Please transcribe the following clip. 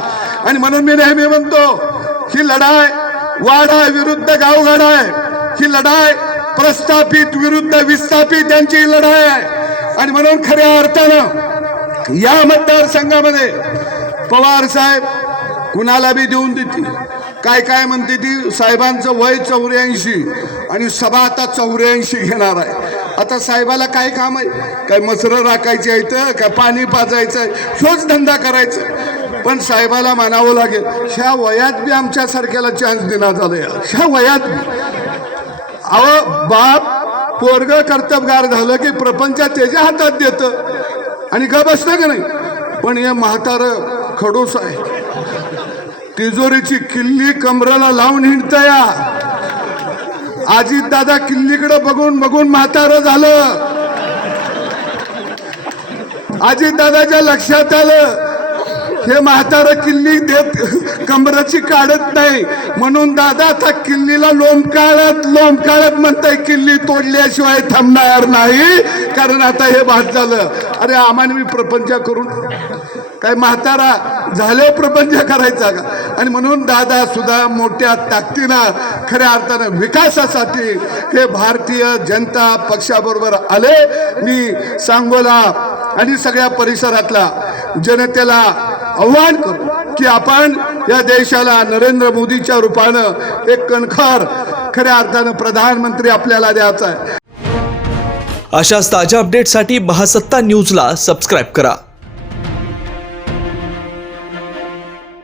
करणार। आणि म्हणून मी नेहमी म्हणतो ही लढाई वाडा विरुद्ध गावगाडा आहे, ही लढाई प्रस्थापित विरुद्ध विस्थापित यांची लढाई आहे। आणि म्हणून खऱ्या अर्थानं या मतदारसंघामध्ये पवार साहेब कुणाला बी देऊन देतील। काय काय म्हणते ती, साहेबांचं वय 84 आणि सभा आता 84 घेणार आहे। आता साहेबाला काय काम आहे? काय मसरं राखायची आहेत, काय पाणी पाजायचं आहे, शोच धंदा करायचा। पण साहेबाला म्हणावं लागेल ह्या वयात बी आमच्या सारख्याला चान्स देण्यात झालाय, ह्या वयात बी। अहो बाप पोरग कर्तबगार झालं की प्रपंच त्याच्या हातात देतं आणि का बसतं का नाही। पण हे म्हातारं खडूस आहे, तिजोरीची किल्ली कमराला लावून हिंडतया। अजित दादा किल्लीकडे बघून बघून म्हातारं झालं। अजित दादाच्या लक्षात आलं हे म्हातारं किल्ली देत कमराची काढत नाही, म्हणून दादा आता किल्लीला लोंबकाळत म्हणताय किल्ली तोडल्याशिवाय थांबणार नाही, कारण आता हे भात झालं। अरे आम्हाला मी प्रपंच करून काय म्हातारा झाले प्रपंच करायचा का? आणि म्हणून दादा सुद्धा मोठ्या ताकदीनं खऱ्या अर्थानं विकासासाठी हे भारतीय जनता पक्षाबरोबर आले। मी सांगोला आणि सगळ्या परिसरातला जनतेला आव्हान करू की आपण या देशाला नरेंद्र मोदीच्या रूपानं एक कणखर खऱ्या अर्थानं प्रधानमंत्री आपल्याला द्यायचा आहे। अशाच ताज्या अपडेटसाठी महासत्ता न्यूजला सबस्क्राईब करा।